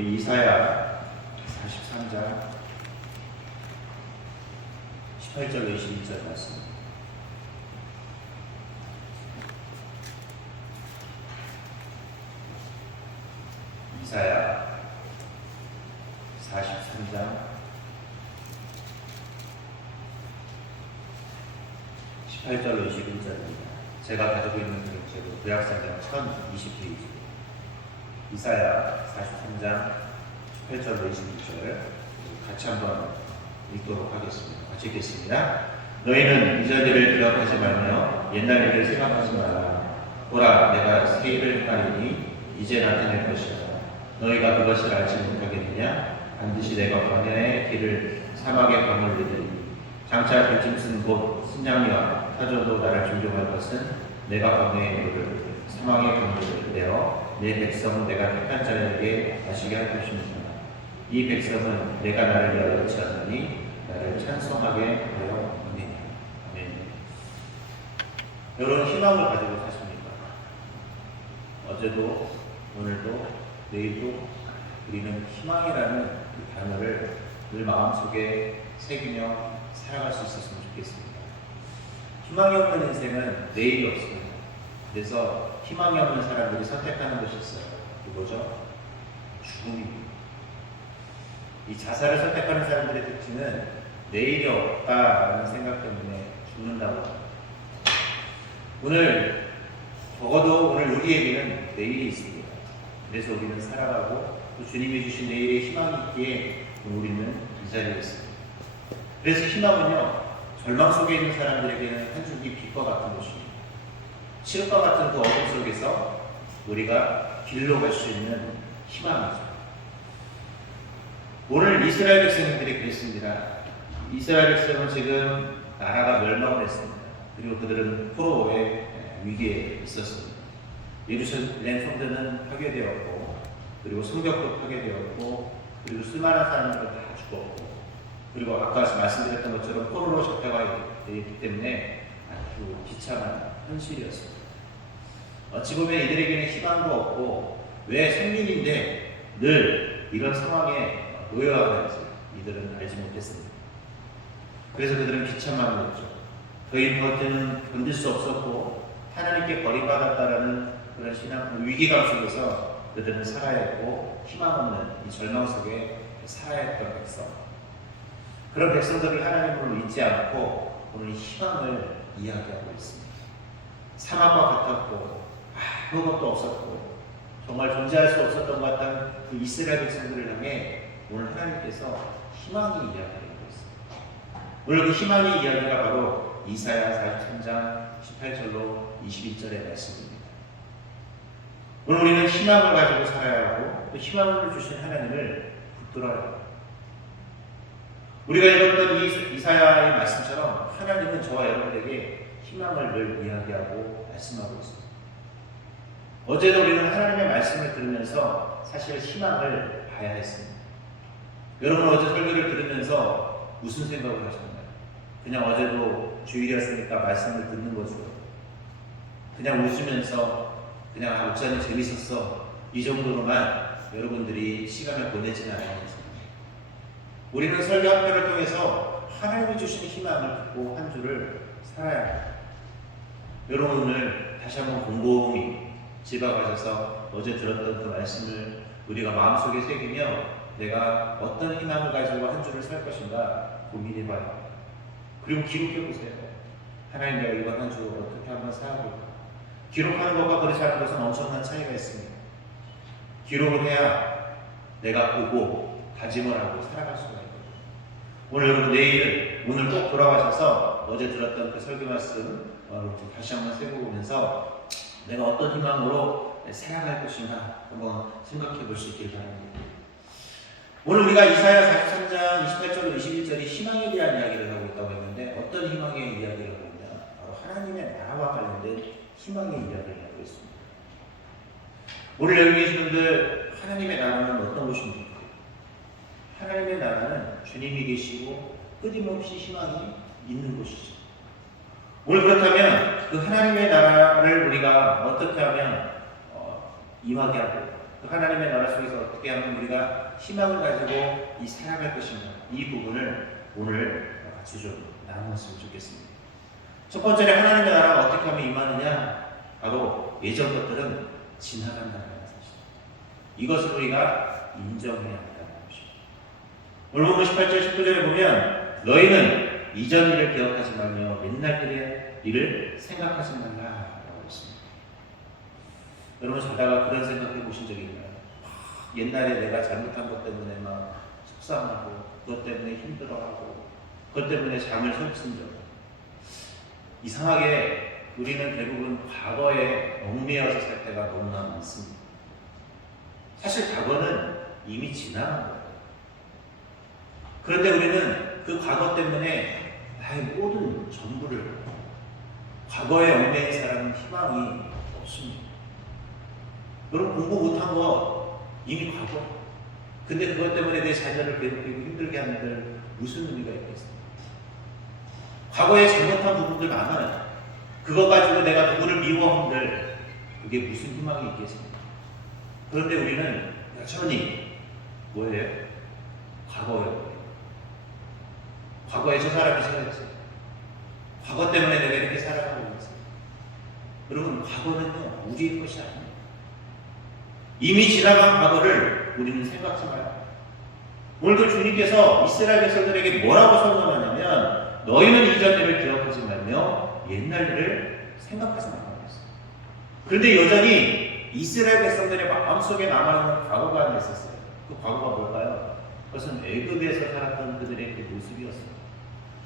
우리 이사야 43장 18절 21절 말씀. 이사야 43장 18절로 21절입니다. 제가 가지고 있는 그림책은 구약성경 1020페이지. 이사야 43장 18절로 21절 같이 한번 읽도록 하겠습니다. 같이 읽겠습니다. 너희는 이전 일을 기억하지 말며 옛날 일을 생각하지 말라. 보라, 내가 새 일을 행하리니 이제 나타낼 것이다. 너희가 그것을 알지 못하겠느냐? 반드시 내가 광야의 길을 사막에 거물리리니 장차 들짐승 곧 순양이와 타조도 나를 존경할 것은 내가 광야의 물을 사막의 강물을 내어 내 백성은 내가 택한 자에게 마시게 할 것입니다. 이 백성은 내가 나를 위하여 얻지 않으니 나를 찬송하게 하여 있느니라. 아멘. 여러분, 희망을 가지고 사십니까? 어제도 오늘도 내일도 우리는 희망이라는 그 단어를 늘 마음속에 새기며 살아갈 수 있었으면 좋겠습니다. 희망이 없는 인생은 내일이 없습니다. 그래서 희망이 없는 사람들이 선택하는 것이 있어요. 그거죠? 죽음입니다. 이 자살을 선택하는 사람들의 특징은 내일이 없다라는 생각 때문에 죽는다고 합니다. 오늘 적어도 오늘 우리에게는 내일이 있습니다. 그래서 우리는 살아가고 또 주님이 주신 내일의 희망이 있기에 우리는 이 자리에 있습니다. 그래서 희망은요, 절망 속에 있는 사람들에게는 한 줄기 빛과 같은 것입니다. 칠흑과 같은 그 어둠 속에서 우리가 길로 갈 수 있는 희망이죠. 오늘 이스라엘 백성들이 그랬습니다. 이스라엘 백성은 지금 나라가 멸망을 했습니다. 그리고 그들은 포로의 위기에 있었습니다. 예루살렘 성전은 파괴되었고, 그리고 성벽도 파괴되었고, 그리고 수많은 사람들은 다 죽었고, 그리고 아까 말씀드렸던 것처럼 포로로 잡혀가 있기 때문에 아주 비참한 현실이었습니다. 어찌 보면 이들에게는 희망도 없고 왜 생민인데 늘 이런 상황에 놓여야 하는지 이들은 알지 못했습니다. 그래서 그들은 비참함이었죠. 더 이상은 견딜 수 없었고 하나님께 버림받았다라는 그런 신앙 위기감 속에서 그들은 살아야 했고 희망 없는 이 절망 속에 살아야 했던 백성. 그런 백성들을 하나님으로 잊지 않고 오늘 희망을 이야기하고 있습니다. 사막과 같았고 아무것도 없었고 정말 존재할 수 없었던 것 같은 그 이스라엘 백성들을 향해 오늘 하나님께서 희망이 이야기하고 있습니다. 오늘 그 희망의 이야기가 바로 이사야 43장 18절로 21절의 말씀입니다. 오늘 우리는 희망을 가지고 살아야 하고 또 희망을 주신 하나님을 붙들어야 합니다. 우리가 읽었던 이사야의 말씀처럼 하나님은 저와 여러분에게 희망을 늘 이야기하고 말씀하고 있습니다. 어제도 우리는 하나님의 말씀을 들으면서 사실 희망을 봐야 했습니다. 여러분 어제 설교를 들으면서 무슨 생각을 하셨나요? 그냥 어제도 주일이었으니까 말씀을 듣는 거죠. 그냥 웃으면서 그냥 목사님 재밌었어 이 정도로만 여러분들이 시간을 보내지는 않았습니다. 우리는 설교 한 편을 통해서 하나님이 주신 희망을 듣고 한 주를 살아야 합니다. 여러분 오늘 다시 한번 곰곰이 집에 가셔서 어제 들었던 그 말씀을 우리가 마음속에 새기며 내가 어떤 희망을 가지고 한 주를 살 것인가 고민해봐야 합니다. 그리고 기록해보세요. 하나님 내가 이번 한 주 어떻게 한번 살아볼까? 기록하는 것과 그렇지 않은 것은 엄청난 차이가 있습니다. 기록을 해야 내가 보고 다짐을 하고 살아갈 수가 있거든요. 오늘 여러분 내일 오늘 꼭 돌아가셔서 어제 들었던 그 설교 말씀 다시 한번 새겨보면서 내가 어떤 희망으로 살아갈 것인가 한번 생각해 볼 수 있길 바랍니다. 오늘 우리가 이사야 43장 28절 21절이 희망에 대한 이야기를 하고 있다고 했는데 어떤 희망의 이야기를 하고 있냐? 바로 하나님의 나라와 관련된 희망의 이야기를 하고 있습니다. 오늘 여기 계신 분들 하나님의 나라는 어떤 곳입니까? 하나님의 나라는 주님이 계시고 끊임없이 희망이 있는 곳이죠. 오늘 그렇다면 그 하나님의 나라를 우리가 어떻게 하면 임하게 하고 그 하나님의 나라 속에서 어떻게 하면 우리가 희망을 가지고 이 살아갈 것인가, 이 부분을 오늘 같이 좀 나누었으면 좋겠습니다. 첫 번째로 하나님의 나라가 어떻게 하면 임하느냐, 바로 예전 것들은 지나간다는 사실입니다. 이것을 우리가 인정해야 한다는 것입니다. 오늘 본문 18절 19절에 보면 너희는 이전 일을 기억하지 말며 옛날 일을 생각하지 말라라고 했습니다. 여러분 자다가 그런 생각해 보신 적이 있나요? 옛날에 내가 잘못한 것 때문에 막 속상하고 그것 때문에 힘들어하고 그것 때문에 잠을 설친 적. 이상하게 우리는 대부분 과거에 얽매여서 살 때가 너무나 많습니다. 사실 과거는 이미 지나간 거예요. 그런데 우리는 그 과거 때문에 나의 모든 전부를, 과거에 얽매인 사람은 희망이 없습니다. 여러분 공부 못한 거 이미 과거. 근데 그것 때문에 내 자녀를 괴롭히고 힘들게 하는들 무슨 의미가 있겠습니까? 과거에 잘못한 부분들 많아요. 그거 가지고 내가 누구를 미워한들 그게 무슨 희망이 있겠습니까? 그런데 우리는 여전히 뭐예요? 과거예요. 과거에 저 사람이 저랬지. 과거 때문에 내가 이렇게 살아가고 있어요. 여러분 과거는요 우리의 것이 아닙니다. 이미 지나간 과거를 우리는 생각하지 마요. 오늘도 주님께서 이스라엘 백성들에게 뭐라고 선언하냐면 너희는 이전 일을 기억하지 말며 옛날 일을 생각하지 말라고 했어요. 그런데 여전히 이스라엘 백성들의 마음속에 남아있는 과거가 하나 있었어요. 그 과거가 뭘까요? 그것은 애굽에서 살았던 그들의 그 모습이었어요.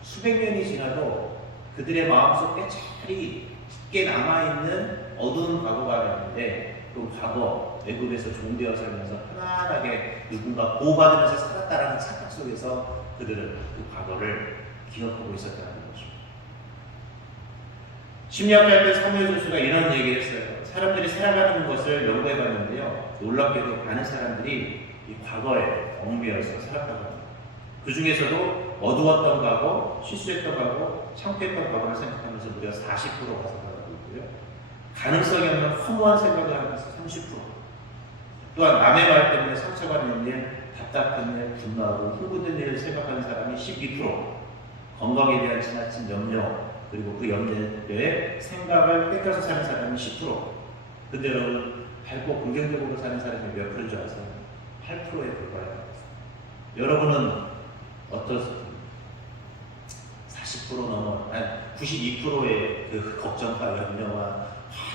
수백 년이 지나도 그들의 마음속 깨차리 깊게 남아있는 어두운 과거가 있는데 그 과거, 애굽에서 종되어 살면서 편안하게 누군가 보호받으면서 살았다라는 착각 속에서 그들은 그 과거를 기억하고 있었다는 거죠. 심리학자 때 사무엘 조수가 이런 얘기를 했어요. 사람들이 살아가는 것을 연구해봤는데요. 놀랍게도 많은 사람들이 이 과거에 얽매여서 살았다고 합니다. 그 중에서도 어두웠던 과거, 실수했던 과거, 창피했던 과거를 생각하면서 무려 40%가 살아가고 있고요. 가능성이 없는 허무한 생각을 하면서 30%. 또한 남의 말 때문에 상처받는 일, 답답한 일, 분노하고 흥분된 일을 생각하는 사람이 12%. 건강에 대한 지나친 염려, 그리고 그 염려에 생각을 뺏겨서 사는 사람이 10%. 근데 여러분, 밝고 긍정적으로 사는 사람이 몇 프로인 줄 아세요? 8%에 불과해요. 여러분은 어떻습니까? 40% 넘어, 아니 92%의 그 걱정과 염려와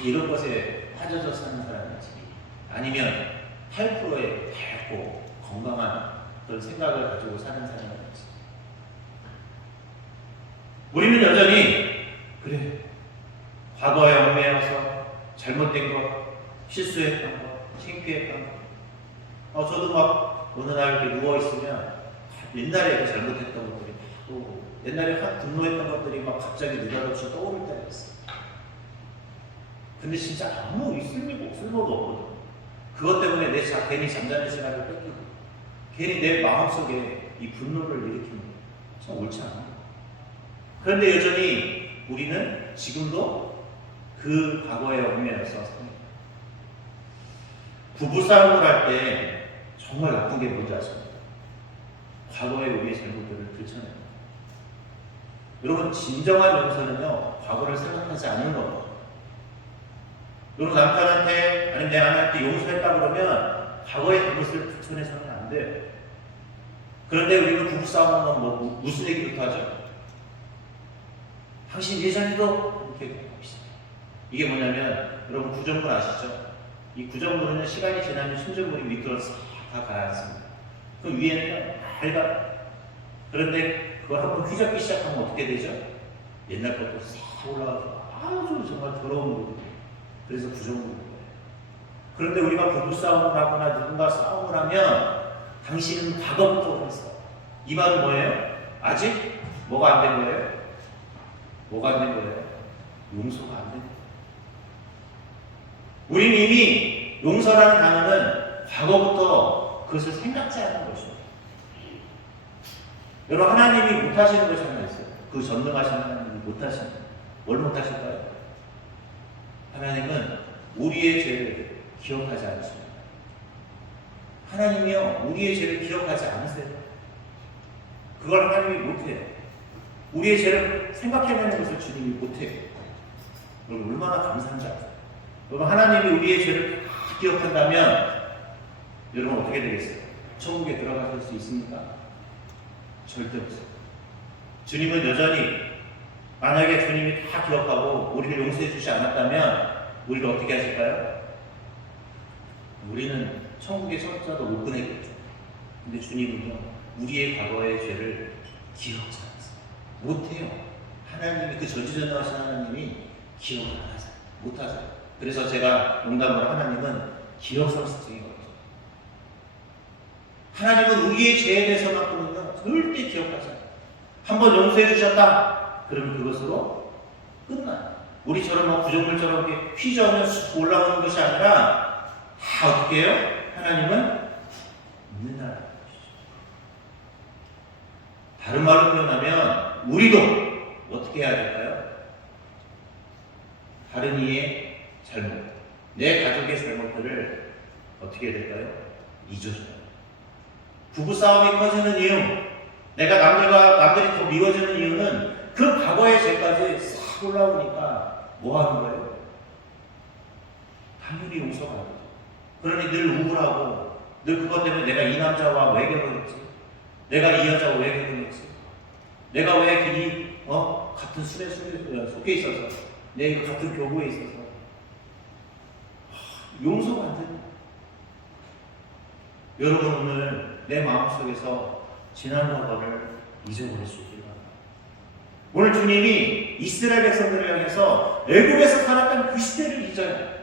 이런 것에 빠져서 사는 사람인지, 아니면 8%의 밝고 건강한 그런 생각을 가지고 사는 사람인지. 우리는 여전히 그래 과거에 얽매여서 잘못된 것, 실수했던 것, 창피했던 것. 저도 막 어느 날 이렇게 누워 있으면 옛날에 잘못했던 것들이 막 떠오르고 옛날에 확 분노했던 것들이 막 갑자기 느닷없이 떠오를 때가 있어요. 근데 진짜 아무 있을리고 쓸모도 없거든. 그것 때문에 괜히 잠자는 시간을 뺏기고 괜히 내 마음속에 이 분노를 일으키는 거 참 옳지 않아요. 그런데 여전히 우리는 지금도 그 과거에 얽매여서 삽니다. 부부싸움을 할 때 정말 나쁜 게 뭔지 아십니까? 과거에 우리의 잘못들을 들춰내는 거예요. 여러분 진정한 용서는요 과거를 생각하지 않는 겁니다. 여러분 남편한테 아니면 내 아내한테 용서했다 그러면 과거의 잘못을 들춰내서는 안 돼요. 그런데 우리는 부부싸움하면 무슨 얘기부터 하죠? 당신 예전에도 이렇게 합시다. 이게 뭐냐면 여러분 구정물 아시죠? 이 구정물은 시간이 지나면 신전물이 밑으로 싹 다 가라앉습니다. 그 위에는 맑아. 그런데 그걸 한번 휘젓기 시작하면 어떻게 되죠? 옛날 것도 싹 올라가서 아주 정말 더러운 물이. 그래서 구정물인 거예요. 그런데 우리가 부부싸움을 하거나 누군가 싸움을 하면 당신은 과거부터 했어. 이 말은 뭐예요? 아직 뭐가 안 된 거예요? 뭐가 안 된 거예요? 용서가 안 된 거예요. 우린 이미 용서라는 단어는 과거부터 그것을 생각지 않는 것입니다. 여러분 하나님이 못하시는 것이 하나 있어요. 그 전능하신 하나님이 못하시는 거예요. 뭘 못하실까요? 하나님은 우리의 죄를 기억하지 않으십니다. 하나님이요, 우리의 죄를 기억하지 않으세요. 그걸 하나님이 못해요. 우리의 죄를 생각해내는 것을 주님이 못해요. 여러분, 얼마나 감사한지 아세요? 여러분, 하나님이 우리의 죄를 다 기억한다면 여러분 어떻게 되겠어요? 천국에 들어갈 수 있습니까? 절대 없어요. 주님은 여전히, 만약에 주님이 다 기억하고 우리를 용서해 주지 않았다면 우리를 어떻게 하실까요? 우리는 천국의 천사도 못 보내겠죠. 근데 주님은요, 우리의 과거의 죄를 기억하지 않으세요. 못해요. 하나님이, 그 전지전능하신 하나님이 기억을 안 하세요. 못하세요. 그래서 제가 농담으로 하나님은 기억상실증이거든요. 하나님은 우리의 죄에 대해서만큼은요, 절대 기억하지 않아요. 한번 용서해 주셨다, 그러면 그것으로 끝나요. 우리처럼 뭐 구조물처럼 이렇게 휘저으면 쑥 올라오는 것이 아니라 다 어떻게 해요? 하나님은 있는 나라인 것이죠. 다른 말로 표현하면 우리도 어떻게 해야 될까요? 다른 이의 잘못, 내 가족의 잘못들을 어떻게 해야 될까요? 잊어줘요. 부부싸움이 커지는 이유, 내가 남들이 더 미워지는 이유는 그 과거의 죄까지 싹 올라오니까 뭐 하는 거예요? 당연히 용서가 안 되죠. 그러니 늘 우울하고, 늘 그것 때문에 내가 이 남자와 왜 결혼했지? 내가 이 여자와 왜 결혼했지? 내가 왜 괜히 같은 술에 속해 있어서, 내가 같은 교구에 있어서 용서가 안 되는 거예요. 여러분, 오늘 내 마음속에서 지난 과거를 잊어버릴 수 있길 바랍니다. 오늘 주님이 이스라엘 백성들을 향해서 애굽에서 살았던 그 시대를 잊어요.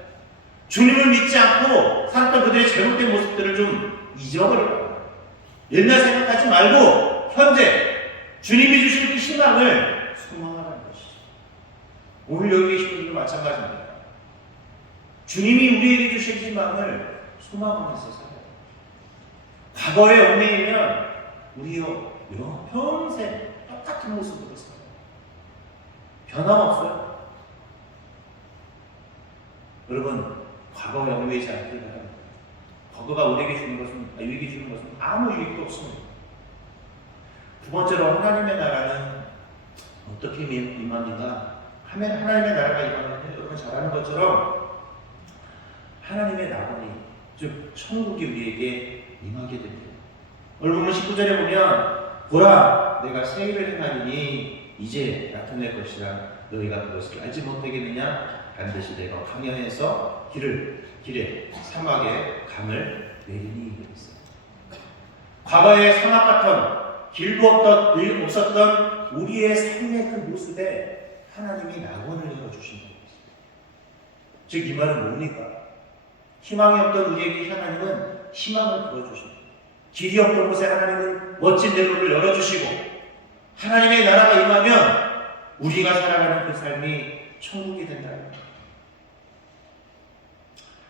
주님을 믿지 않고 살았던 그들의 잘못된 모습들을 좀 잊어버리라. 옛날 생각하지 말고 현재 주님이 주신 그 희망을 소망하라는 것이죠. 오늘 여기 계신 분들도 마찬가지입니다. 주님이 우리에게 주신 희망을 소망하면서 살아요. 과거에 얽매이면 우리요 평생 똑같은 모습으로 살아요. 변함없어요. 여러분, 과거에 얽매이지 않기를 바랍니다. 과거가 우리에게 주는 것은 아무 유익도 없습니다. 두 번째로, 하나님의 나라는 어떻게 임합니까? 하나님의 나라가 임하면 여러분 잘 아는 것처럼 하나님의 나라니, 즉 천국이 우리에게 임하게 됩니다. 오늘 보면 19절에 보면, 보라, 내가 새 일을 행하리니 이제 나타낼 것이라 너희가 그것을 알지 못하겠느냐? 반드시 내가 광야에서 길에 사막에 강을 내리니 이랬어요. 과거의 사막 같은 길도 없었던 우리의 삶의 그 모습에 하나님이 낙원을 열어주신 겁니다. 즉 이 말은 뭡니까? 희망이 없던 우리에게 하나님은 희망을 부어주십니다. 길이 없던 곳에 하나님은 멋진 대로를 열어주시고, 하나님의 나라가 임하면 우리가 살아가는 그 삶이 천국이 된다.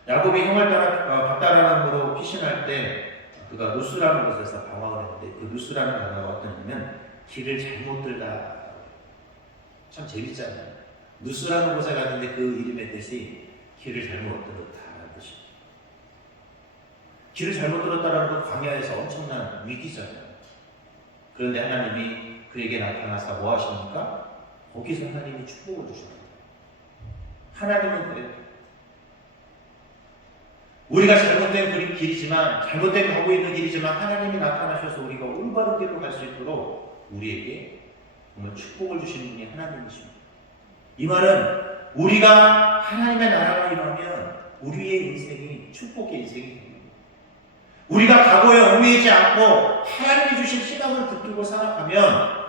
야곱이 형을 박달아람으로 피신할 때 그가 누스라는 곳에서 방황을 했는데, 그 누스라는 단어가 어떤 냐면 길을 잘못 들다. 참 재밌잖아요. 누스라는 곳에 갔는데 그 이름의 뜻이 길을 잘못 들었다라는 뜻입니다. 길을 잘못 들었다라는 건 광야에서 엄청난 위기잖아요. 그런데 하나님이 그에게 나타나서 뭐 하십니까? 거기서 하나님이 축복을 주십니다. 하나님은 그래요. 우리가 잘못된 길이지만, 잘못된 가고 있는 길이지만 하나님이 나타나셔서 우리가 올바른 길로 갈 수 있도록 우리에게 정말 축복을 주시는 분이 하나님이십니다. 이 말은 우리가 하나님의 나라가 임하면 우리의 인생이 축복의 인생이 됩니다. 우리가 과거에 얽매이지 않고 하나님이 주신 희망을 붙들고 살아가면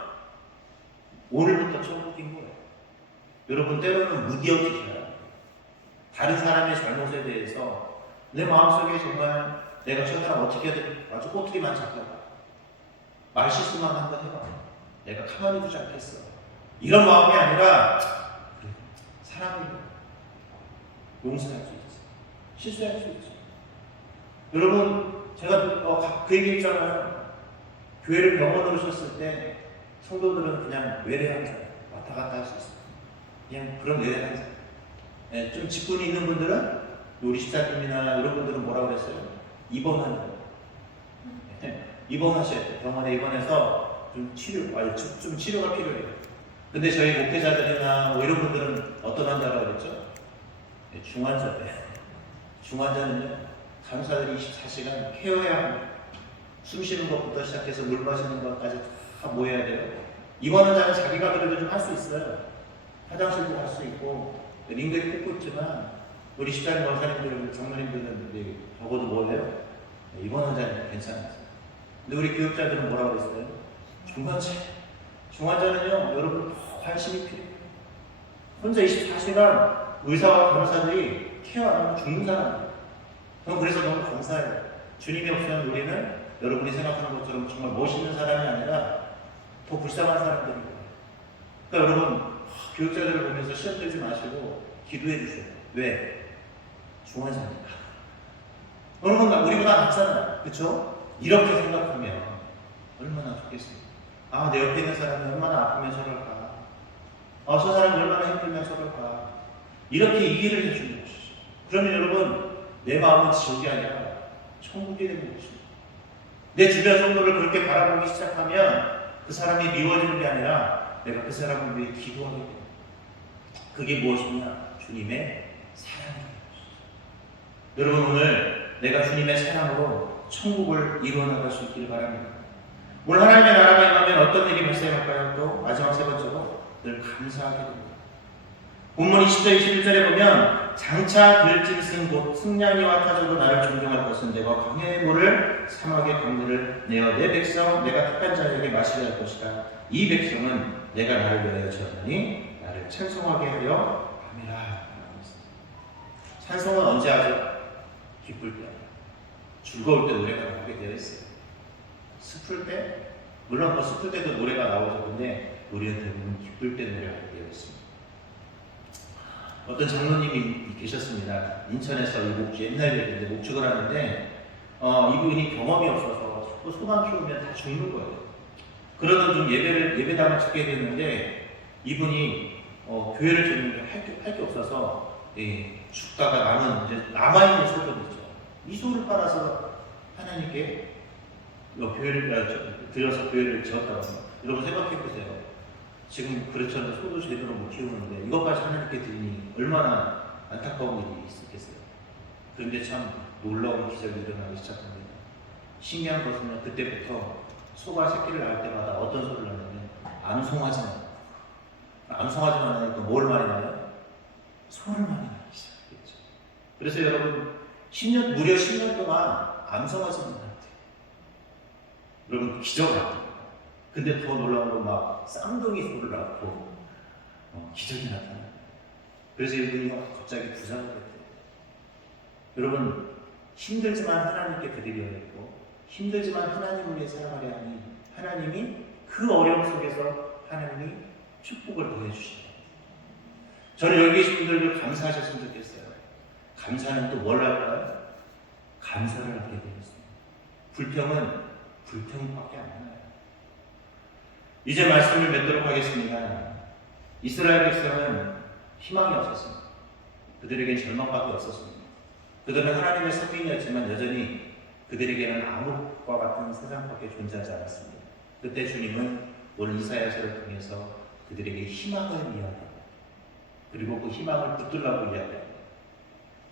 오늘부터 천국인 거예요. 여러분, 때로는 무디어지셔야 합니다. 다른 사람의 잘못에 대해서 내 마음속에 정말 내가 저 사람 어떻게 해야 돼? 아주 꼬투리만 잡다가 말 실수만 한번 해봐. 내가 가만히 두지 않겠어. 이런 마음이 아니라, 사람이 용서할 수 있어. 실수할 수 있어. 여러분, 제가 그 얘기 했잖아요. 교회를 병원으로 셨을 때 성도들은 그냥 외래한 사람, 왔다 갔다 할 수 있어요. 그냥 그런 외래한 사람. 좀 직분이 있는 분들은, 우리 집사님이나 이런 분들은 뭐라고 그랬어요? 입원하는 거. 입원하셔야 돼요. 병원에 입원해서 좀 치료가 필요해요. 근데 저희 목회자들이나 뭐 이런 분들은 어떤 환자라고 그랬죠? 네, 중환자예요. 중환자는요, 간호사들이 24시간 케어해야 합니다. 숨 쉬는 것부터 시작해서 물 마시는 것까지 다 모여야 돼요. 입원 환자는 자기가 그래도 좀 할 수 있어요. 화장실도 갈 수 있고, 링거에 꽂고 있지만, 우리 십자군 권사님들, 장로님들은 적어도 뭐예요? 입원 환자는 괜찮아요. 근데 우리 교육자들은 뭐라고 그랬어요? 중환자. 중환자는요, 여러분 더 관심이 필요해요. 혼자 24시간 의사와 간호사들이 케어 안 하면 죽는 사람이에요. 저는 그래서 너무 감사해요. 주님이 없으면 우리는 여러분이 생각하는 것처럼 정말 멋있는 사람이 아니라 더 불쌍한 사람들인 거예요. 그러니까 여러분, 교육자들을 보면서 시험 들지 마시고 기도해 주세요. 왜? 중환자니까. 여러분, 우리보다 낫잖아요. 그렇죠? 이렇게 생각하면 얼마나 좋겠습니까? 아, 내 옆에 있는 사람이 얼마나 아프면 저럴까? 저 사람이 얼마나 힘들면 저럴까? 이렇게 이해를 해주는 것이죠. 그러면 여러분, 내 마음은 지옥이 아니라 천국이 되는 것입니다. 내 주변 성도를 그렇게 바라보기 시작하면 그 사람이 미워지는 게 아니라 내가 그 사람을 위해 기도하게 됩니다. 그게 무엇이냐? 주님의 사랑입니다. 여러분, 오늘 내가 주님의 사랑으로 천국을 이루어나갈 수 있기를 바랍니다. 오늘 하나님의 나라가 임하면 어떤 일이 발생할까요? 또 마지막 세 번째로 늘 감사하게 됩니다. 본문 20절 21절에 보면 장차 들짐 쓴 곳 승냥이와 타조로 나를 존경할 것은 내가 광야의 물을 사막의 강물을 내어 내 백성 내가 택한 자에게 마시게 할 것이다. 이 백성은 내가 나를 위하여 지었더니 나를 찬송하게 하려 함이라. 찬송은 언제 하죠? 기쁠 때, 즐거울 때 노래가 나오게 되어 있어요. 슬플 때, 물론 뭐 슬플 때도 노래가 나오죠. 근데 우리는 대부분 기쁠 때 노래하게 되어 있습니다. 어떤 장로님이 계셨습니다. 인천에서 옛날 얘기인데 목축을 하는데 이분이 경험이 없어서 자꾸 소만 키우면 다 죽는 거예요. 그러던 좀 예배당을 짓게 됐는데 이분이 교회를 짓는데 할 게 없어서 죽다가 남아있는 소들 있죠. 이 소를 빨아서 하나님께 교회를 들여서 교회를 지었다고 합니다. 여러분 생각해보세요. 지금 그렇죠. 소도 제대로 못 키우는데 이것까지 하나님께 드리니 얼마나 안타까운 일이 있었겠어요. 그런데 참 놀라운 기적이 일어나기 시작합니다. 신기한 것은 그때부터 소가 새끼를 낳을 때마다 어떤 소를 낳냐면 암송하지만 하니까 뭘 많이 낳아요? 소를 많이 낳기 시작했죠. 그래서 여러분 무려 10년 동안 암송하지만 않았대요. 여러분 기적 같아요. 근데 더 놀라운 건 막 쌍둥이 소를 낳고 기적이 나타나요. 그래서 이분이 갑자기 부자가 됐대요. 여러분 힘들지만 하나님께 드리려 했고 힘들지만 하나님을 위해 살아가려 하니 하나님이 그 어려움 속에서 하나님이 축복을 더해주시죠. 저는 여기 계신 분들도 감사하셨으면 좋겠어요. 감사는 또 뭘 할까요? 감사를 하게 되겠습니다. 불평은 불평밖에 안 나요. 이제 말씀을 맺도록 하겠습니다. 이스라엘 백성은 희망이 없었습니다. 그들에겐 절망밖에 없었습니다. 그들은 하나님의 선민이었지만 여전히 그들에게는 암흑과 같은 세상밖에 존재하지 않았습니다. 그때 주님은 오늘 이사야서를 통해서 그들에게 희망을 이야기합니다. 그리고 그 희망을 붙들라고 이야기합니다.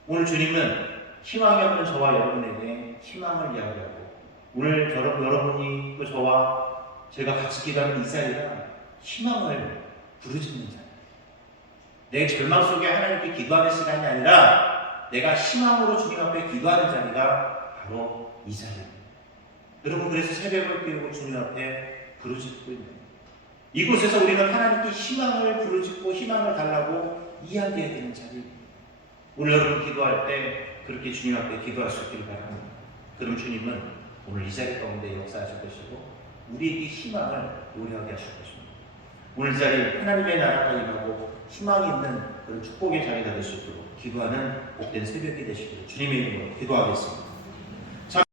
오늘 주님은 희망이 없는 저와 여러분에게 희망을 이야기하고 오늘 여러분이 또 저와 제가 같이 기도하는 이 자리가 희망을 부르짖는 자리예요. 내 절망 속에 하나님께 기도하는 시간이 아니라 내가 희망으로 주님 앞에 기도하는 자리가 바로 이 자리입니다. 여러분 그래서 새벽을 깨우고 주님 앞에 부르짖고 있는 이곳에서 우리는 하나님께 희망을 부르짖고 희망을 달라고 이야기해야 되는 자리입니다. 오늘 여러분 기도할 때 그렇게 주님 앞에 기도할 수 있기를 바랍니다. 그럼 주님은 오늘 이 자리 가운데 역사하실 것이고 우리에게 희망을 노래하게 하실 것입니다. 오늘 이 자리 하나님의 나라가 임하고 희망이 있는 그런 축복의 자리가 될 수 있도록 기도하는 복된 새벽이 되시기를 주님의 이름으로 기도하겠습니다.